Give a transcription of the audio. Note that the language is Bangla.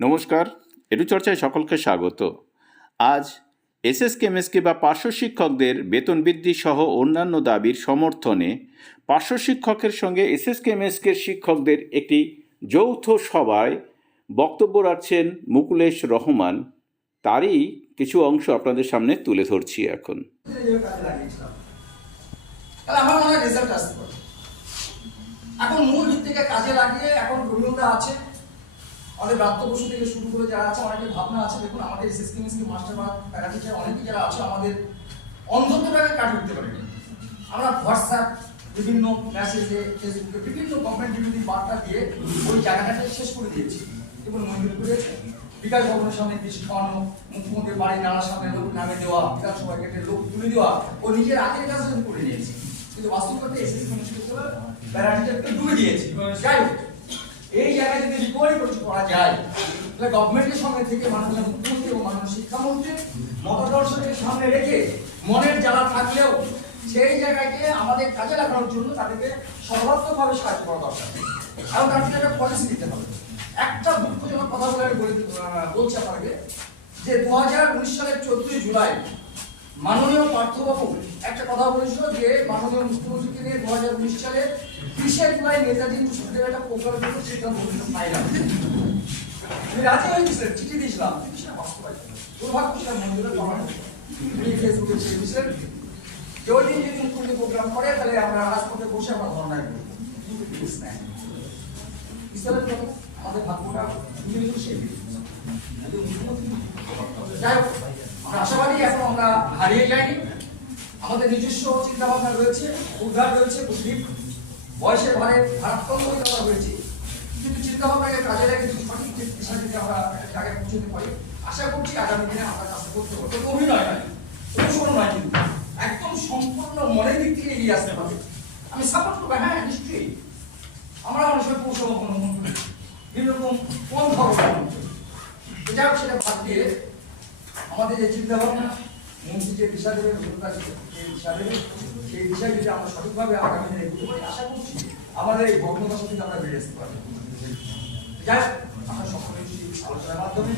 নমস্কার চর্চায় সকলকে স্বাগত। আজ এসএস কেমএসকে বা পার্শ্ব শিক্ষকদের বেতন বৃদ্ধি সহ অন্যান্য দাবির সমর্থনে পার্শ্ব শিক্ষকের সঙ্গে এসএস কেমএসকে শিক্ষকদের একটি যৌথ সভায় বক্তব্য রাখছেন মুকুলেশ রহমান। তারই কিছু অংশ আপনাদের সামনে তুলে ধরছি এখন। এখন মূল ভিত্তিকে কাজে লাগিয়ে এখন আছে। আমাদের বসু থেকে শুরু করে যারা আছে, অনেকের ভাবনা আছে, দেখুন, আমাদের এসএস কেমিস্ট্রি মাস্টার বা প্যারা অনেকে যারা আছে, আমাদের অন্ধত্বটাকে কাটিয়ে উঠতে পারেনি। আমরা হোয়াটসঅ্যাপ বিভিন্ন মেসেজে ফেসবুকে বিভিন্ন গভর্নমেন্ট বিরোধী বার্তা দিয়ে ওই জায়গাটাকে শেষ করে দিয়েছি। এবং মন্দির করেছে বিকাশ ভবনের সামনে বিষ খাওয়ানো, মুখ্যমন্ত্রীর বাড়ি নানার সামনে লোক নামে দেওয়া বিধানসভা গেটে লোক তুলে দেওয়া, ও নিজের আগের কাজ করে নিয়েছে। কিন্তু বাস্তব করতে এসএসসি কমিশন প্যারাটিটাকে ডুবে দিয়েছে। যাই হোক এই জায়গায় যদি রিকভারি করতে করা যায়, তাহলে গভর্নমেন্টের সঙ্গে থেকে মাননীয় মুখ্যমন্ত্রী এবং মাননীয় শিক্ষামন্ত্রী মতদর্শনের সামনে রেখে মনের জ্বালা থাকলেও সেই জায়গাকে আমাদের কাজে লাগানোর জন্য তাদেরকে সর্বাত্মকভাবে সাহায্য করা দরকার। তার জন্য একটা পলিসি দিতে হবে একটা দুঃখজনক কথা বলে আমি বলছি আপনাকে যে দু হাজার উনিশ সালের চোদ্দই জুলাই মাননীয় পার্থবাবু, একটা কথা বলেছিল যে মাননীয় মুখ্যমন্ত্রীকে নিয়ে দু হাজার উনিশ সালে বিশে জুলাই নেতাজি মুসলিমদের একটা প্রোগ্রাম নিতে পাইলাম আমি রাজি হয়েছিলেন চিঠি দিয়েছিলাম সেটা বাস্তবায়িত। দুর্ভাগ্য সেটা মন্দিরে হলো। উনি ফেসবুকে ছেড়ে দিয়েছিলেন যদি মুখ্যমন্ত্রী প্রোগ্রাম করে, তাহলে আমরা রাজপথে বসে আমরা ধর্ণায় করব কথা আমাদের ভাগ্যটা সেই যাই হোক আশাবাদী এখন আমরা হারিয়ে যাইনি আমাদের নিজস্ব চিন্তা ভাবনা রয়েছে, উদ্ধার রয়েছে বুদ্ধি বয়সের ভারে ভারতবন্ধ হয়ে আমরা হয়েছি কিন্তু ভাবনাকে কাজে লেগে যদি সঠিক দিশা যদি আমরা আগে পৌঁছতে পারি, আশা করছি আগামী দিনে আমরা কাজটা করতে পারব। অভিনয় নয়, অনুসরণ নয় কিন্তু। একদম সম্পূর্ণ মনের দিক থেকে এগিয়ে আসতে হবে। আমি সাপোর্ট করব হ্যাঁ নিশ্চয়ই। আমরা মানুষের অবলম্বন করি বিভিন্ন রকম কোন করি যাই হোক, সেটা বাদ দিয়ে আমাদের যে চিন্তা ভাবনা মন্ত্রী যে দিশা দেবে সেই দিশা দেবে সেই দিশায় যদি আমরা সঠিকভাবে আগামী দিনে পারি, আশা করছি আমাদের এই ভগ্নদশা থেকে আমরা বেরিয়ে আসতে পারব। যাই আমরা সকলে আলোচনার মাধ্যমে